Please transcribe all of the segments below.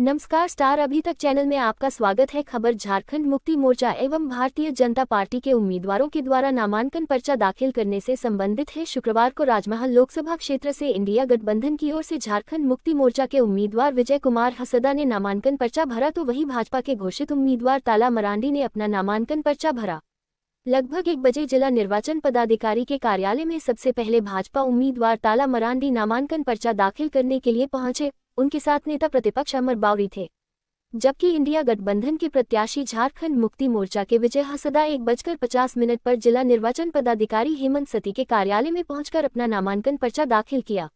नमस्कार स्टार अभी तक चैनल में आपका स्वागत है। खबर झारखंड मुक्ति मोर्चा एवं भारतीय जनता पार्टी के उम्मीदवारों के द्वारा नामांकन पर्चा दाखिल करने से संबंधित है। शुक्रवार को राजमहल लोकसभा क्षेत्र से इंडिया गठबंधन की ओर से झारखंड मुक्ति मोर्चा के उम्मीदवार विजय कुमार हसदा ने नामांकन पर्चा भरा, तो वहीं भाजपा के घोषित उम्मीदवार ताला मरांडी ने अपना नामांकन पर्चा भरा। लगभग 1 बजे जिला निर्वाचन पदाधिकारी के कार्यालय में सबसे पहले भाजपा उम्मीदवार ताला मरांडी नामांकन पर्चा दाखिल करने के लिए पहुंचे। उनके साथ नेता प्रतिपक्ष अमर बावरी थे, जबकि इंडिया गठबंधन के प्रत्याशी झारखंड मुक्ति मोर्चा के विजय हसदा 1:50 पर जिला निर्वाचन पदाधिकारी हेमंत सती के कार्यालय में पहुंचकर अपना नामांकन पर्चा दाखिल किया।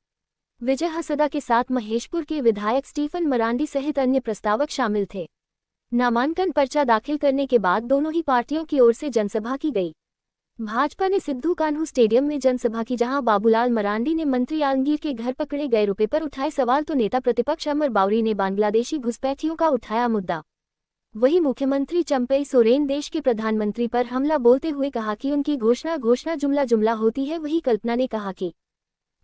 विजय हसदा के साथ महेशपुर के विधायक स्टीफन मरांडी सहित अन्य प्रस्तावक शामिल थे। नामांकन पर्चा दाखिल करने के बाद दोनों ही पार्टियों की ओर से जनसभा की गई। भाजपा ने सिद्धू कान्हू स्टेडियम में जनसभा की, जहां बाबूलाल मरांडी ने मंत्री आलमगीर के घर पकड़े गए रुपए पर उठाए सवाल, तो नेता प्रतिपक्ष अमर बावरी ने बांग्लादेशी घुसपैठियों का उठाया मुद्दा। वहीं मुख्यमंत्री चंपई सोरेन देश के प्रधानमंत्री पर हमला बोलते हुए कहा कि उनकी घोषणा जुमला होती है। वहीं कल्पना ने कहा कि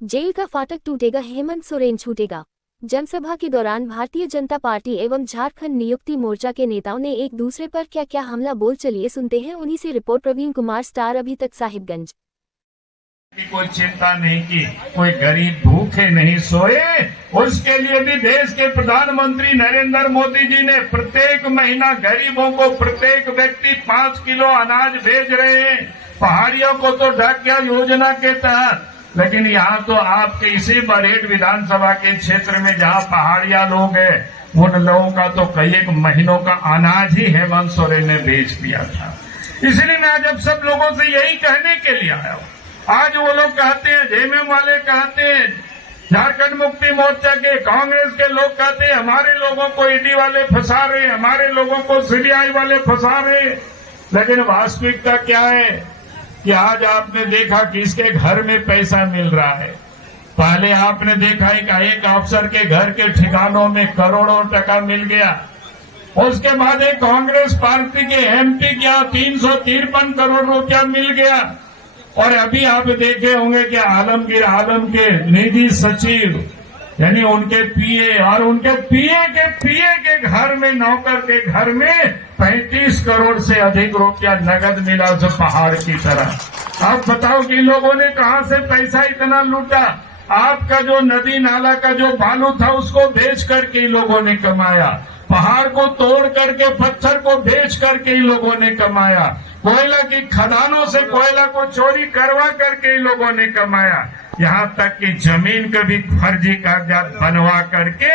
जेल का फाटक टूटेगा, हेमंत सोरेन छूटेगा। जनसभा के दौरान भारतीय जनता पार्टी एवं झारखंड नियुक्ति मोर्चा के नेताओं ने एक दूसरे पर क्या हमला बोल, चलिए सुनते हैं उन्हीं से रिपोर्ट। प्रवीण कुमार, स्टार अभी तक, साहिबगंज। कोई चिंता नहीं की, कोई गरीब भूखे नहीं सोए। उसके लिए भी देश के प्रधानमंत्री नरेंद्र मोदी जी ने प्रत्येक महीना गरीबों को प्रत्येक व्यक्ति 5 किलो अनाज भेज रहे हैं। पहाड़ियों को तो ढाकिया योजना के तहत, लेकिन यहाँ तो आपके इसी बरहेट विधानसभा के क्षेत्र में जहाँ पहाड़िया लोग हैं, उन लोगों का तो कई एक महीनों का अनाज ही हेमंत सोरेन ने बेच दिया था। इसलिए मैं आज अब सब लोगों से यही कहने के लिए आया हूँ। आज वो लोग कहते हैं, जेएमएम वाले कहते हैं, झारखंड मुक्ति मोर्चा के, कांग्रेस के लोग कहते हैं हमारे लोगों को ईडी वाले फंसा रहे, हमारे लोगों को सीबीआई वाले फंसा रहे। लेकिन वास्तविकता क्या है कि आज आपने देखा कि इसके घर में पैसा मिल रहा है। पहले आपने देखा एक अफसर के घर के ठिकानों में करोड़ों टका मिल गया। उसके बाद एक कांग्रेस पार्टी के एमपी क्या 353 करोड़ रुपया मिल गया। और अभी आप देखे होंगे कि आलमगीर आलम के निजी सचिव यानी उनके पीए और उनके पीए के घर में, नौकर के घर में 35 करोड़ से अधिक रुपया नगद मिला, जो पहाड़ की तरह। आप बताओ कि लोगों ने कहां से पैसा इतना लूटा। आपका जो नदी नाला का जो बालू था उसको बेच करके लोगों ने कमाया, पहाड़ को तोड़ करके पत्थर को बेच करके लोगों ने कमाया, कोयला की खदानों से कोयला को चोरी करवा करके लोगों ने कमाया, यहाँ तक कि जमीन का भी फर्जी कागजात बनवा करके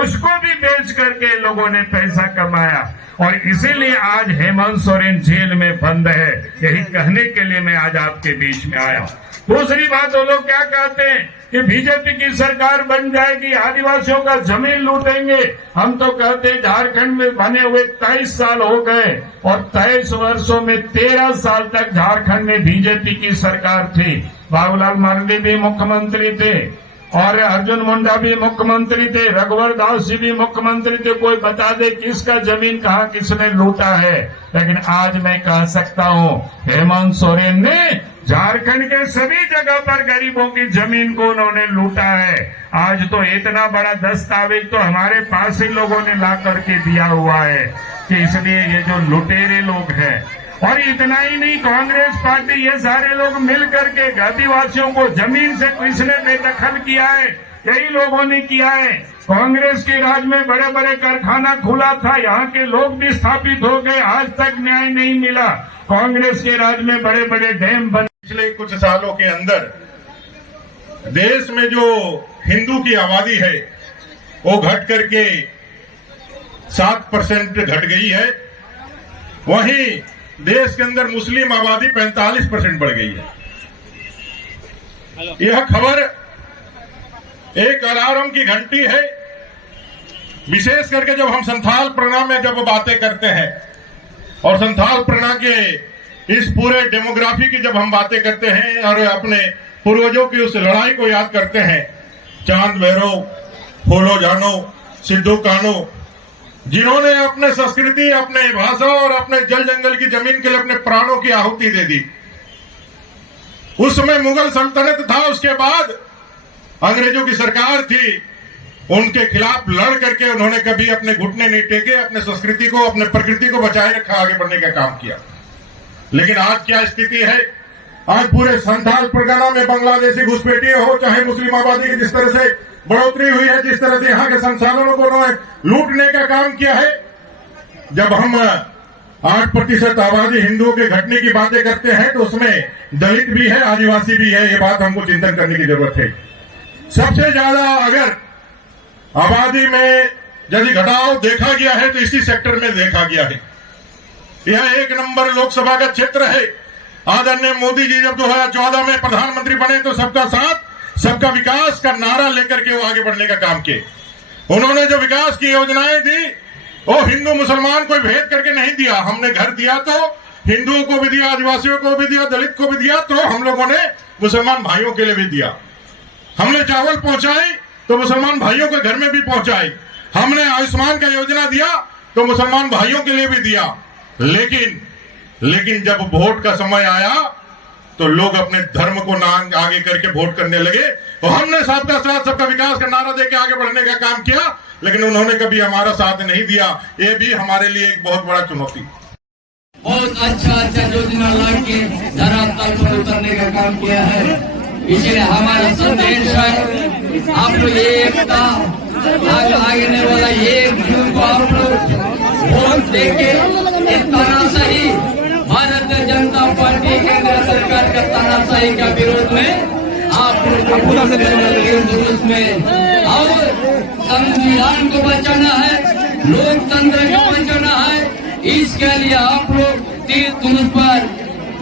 उसको भी बेच करके लोगों ने पैसा कमाया। और इसीलिए आज हेमंत सोरेन जेल में बंद है। यही कहने के लिए मैं आज आपके बीच में आया। दूसरी बात, वो लोग क्या कहते हैं कि बीजेपी की सरकार बन जाएगी, आदिवासियों का जमीन लूटेंगे। हम तो कहते हैं झारखंड में बने हुए 23 साल हो गए और 23 वर्षों में 13 साल तक झारखंड में बीजेपी की सरकार थी। बाबूलाल मरांडी भी मुख्यमंत्री थे और अर्जुन मुंडा भी मुख्यमंत्री थे, रघुवर दास जी भी मुख्यमंत्री थे। कोई बता दे किसका जमीन कहाँ किसने लूटा है। लेकिन आज मैं कह सकता हूँ हेमंत सोरेन ने झारखंड के सभी जगह पर गरीबों की जमीन को उन्होंने लूटा है। आज तो इतना बड़ा दस्तावेज तो हमारे पास ही लोगों ने ला करके दिया हुआ है कि इसलिए ये जो लुटेरे लोग हैं, और इतना ही नहीं, कांग्रेस पार्टी ये सारे लोग मिल करके आदिवासियों को जमीन से किसने बेदखल किया है, यही लोगों ने किया है। कांग्रेस के राज में बड़े बड़े कारखाना खुला था, यहाँ के लोग भी स्थापित हो गए, आज तक न्याय नहीं मिला। कांग्रेस के राज में बड़े बड़े डैम बने। पिछले कुछ सालों के अंदर देश में जो हिंदू की आबादी है वो घट करके 7% घट गई है। वहीं देश के अंदर मुस्लिम आबादी 45% बढ़ गई है। यह खबर एक अलार्म की घंटी है, विशेष करके जब हम संथाल प्रणा में जब बातें करते हैं और संथाल प्रणा के इस पूरे डेमोग्राफी की जब हम बातें करते हैं और अपने पूर्वजों की उस लड़ाई को याद करते हैं, चांद भैरो, फूलो जानो, सिद्धू कान्हू, जिन्होंने अपने संस्कृति, अपने भाषा और अपने जल जंगल की जमीन के लिए अपने प्राणों की आहुति दे दी। उस समय मुगल सल्तनत था, उसके बाद अंग्रेजों की सरकार थी। उनके खिलाफ लड़ करके उन्होंने कभी अपने घुटने नहीं टेके, अपने संस्कृति को, अपने प्रकृति को बचाए रखा, आगे बढ़ने का काम किया। लेकिन आज क्या स्थिति है? आज पूरे संथाल परगना में बांग्लादेशी घुसपैठिए हो, चाहे मुस्लिम आबादी की जिस तरह से बढ़ोतरी हुई है, जिस तरह से यहाँ के संसाधनों को उन्होंने लूटने का काम किया है। जब हम 8% आबादी हिंदुओं के घटने की बातें करते हैं तो उसमें दलित भी है, आदिवासी भी है। ये बात हमको चिंतन करने की जरूरत है। सबसे ज्यादा अगर आबादी में यदि घटाव देखा गया है तो इसी सेक्टर में देखा गया है। यह 1 नंबर लोकसभा का क्षेत्र है। आदरणीय मोदी जी जब 2014 में प्रधानमंत्री बने तो सबका साथ सबका विकास का नारा लेकर के वो आगे बढ़ने का काम किए। उन्होंने जो विकास की योजनाएं दी वो हिंदू मुसलमान कोई भेद करके नहीं दिया। हमने घर दिया तो हिंदुओं को भी दिया, आदिवासियों को भी दिया, दलित को भी दिया, तो हम लोगों ने मुसलमान भाइयों के लिए भी दिया। हमने चावल पहुंचाई तो मुसलमान भाइयों के घर में भी पहुंचाई। हमने आयुष्मान का योजना दिया तो मुसलमान भाइयों के लिए भी दिया। लेकिन जब वोट का समय आया तो लोग अपने धर्म को आगे करके वोट करने लगे। तो हमने सबका साथ सबका विकास का नारा देके आगे बढ़ने का काम किया, लेकिन उन्होंने कभी हमारा साथ नहीं दिया। ये भी हमारे लिए एक बहुत बड़ा चुनौती। बहुत अच्छा योजना ला के धरातल पर उतरने का काम किया है। इसलिए हमारा संदेश है, आप लोग एकता आगे वाला एक जून को आप लोग वोट देके एक तानाशाही भारतीय जनता पार्टी केंद्र सरकार का तानाशाही का विरोध में आप लोग में और संविधान को बचाना है, लोकतंत्र को बचाना है। इसके लिए आप लोग तीर धनुष पर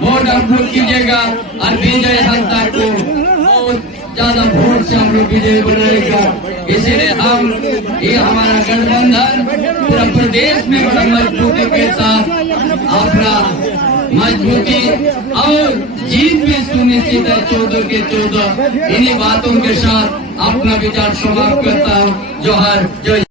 वोट आप लोग कीजिएगा और विजय हंता को बहुत ज्यादा वोट से हम लोग विजय बनाएगा। इसीलिए हम ये हमारा गठबंधन पूरा प्रदेश में बड़ा मजबूती के साथ अपना मजबूती और जीत भी सुनिश्चित है 14 के 14। इन्हीं बातों के साथ अपना विचार समाप्त करता हूँ। जोहार जय।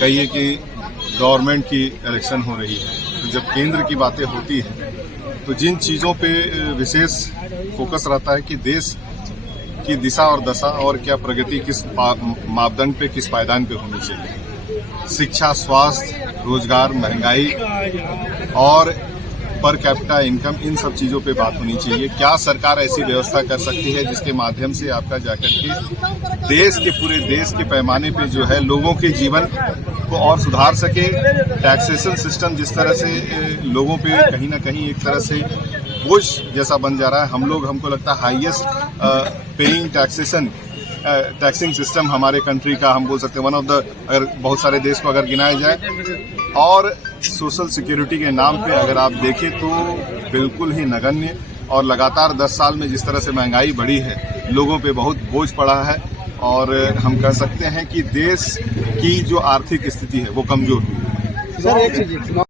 कहिए कि गवर्नमेंट की इलेक्शन हो रही है, तो जब केंद्र की बातें होती हैं तो जिन चीज़ों पे विशेष फोकस रहता है कि देश की दिशा और दशा और क्या प्रगति किस मापदंड पे, किस पायदान पे होनी चाहिए। शिक्षा, स्वास्थ्य, रोजगार, महंगाई और पर कैपिटा इनकम, इन सब चीज़ों पे बात होनी चाहिए। क्या सरकार ऐसी व्यवस्था कर सकती है जिसके माध्यम से आपका जाकर के देश के, पूरे देश के पैमाने पे जो है लोगों के जीवन को और सुधार सके। टैक्सेशन सिस्टम जिस तरह से लोगों पे कहीं ना कहीं एक तरह से बोझ जैसा बन जा रहा है। हमको लगता है हाईएस्ट पेइंग टैक्सिंग सिस्टम हमारे कंट्री का, हम बोल सकते हैं वन ऑफ द, अगर बहुत सारे देश को अगर गिनाया जाए। और सोशल सिक्योरिटी के नाम पे अगर आप देखें तो बिल्कुल ही नगण्य, और लगातार 10 साल में जिस तरह से महंगाई बढ़ी है, लोगों पे बहुत बोझ पड़ा है। और हम कह सकते हैं कि देश की जो आर्थिक स्थिति है वो कमजोर हुई है।